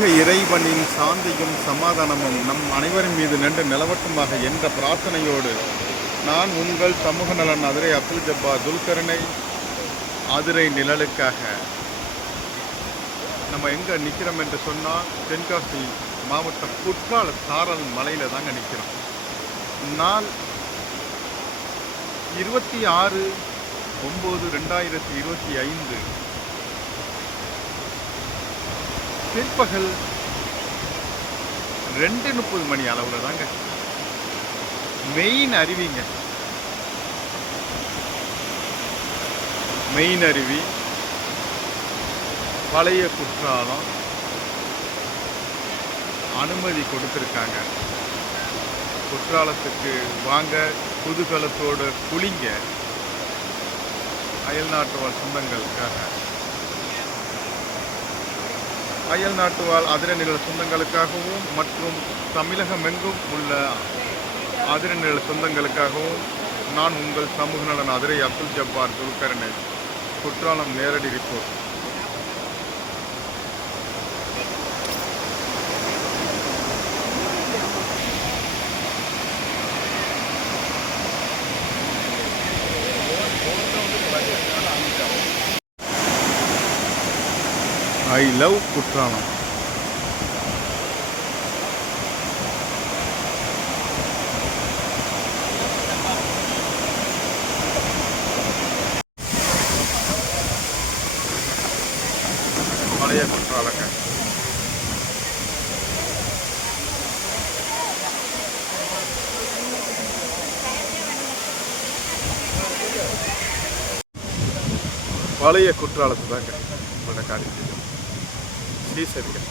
இறைவனின் சாந்தியும் சமாதானமும் நம் அனைவரின் மீது நின்று நிலவட்டுமாக என்ற பிரார்த்தனையோடு நான் உங்கள் சமூக நலன் அதிரை அப்துல் ஜப்பார் துல்கர்னை அதிரை நிழலுக்காக நம்ம எங்கே நிற்கிறோம் என்று சொன்னால் தென்காசி மாவட்டம் குற்றால சாரல் மலையில் தாங்க நிற்கிறோம். நாள் 26/9/2025 பிற்பகல் 2:30 மணி அளவில் தாங்க மெயின் அருவிங்க. மெயின் அருவி பழைய குற்றாலம் அனுமதி கொடுத்துருக்காங்க. குற்றாலத்துக்கு வாங்க, குதூகலத்தோடு குளிங்க. அயல்நாட்டு வாழ் சொந்தங்களுக்காக, அயல்நாட்டு வாழ் அதிரை நிழல் சொந்தங்களுக்காகவும் மற்றும் தமிழகம் எங்கும் உள்ள அதிரை நிழல் சொந்தங்களுக்காகவும் நான் உங்கள் சமூக நலன் அதிரை அப்துல் ஜப்பார் துல்கர்னை. குற்றாலம் நேரடி ரிப்போர்ட். I love Courtallam. பழைய குற்றாலங்க. பழைய குற்றாலத்து தாங்க உங்களோட காரியம் சீசரிகள்.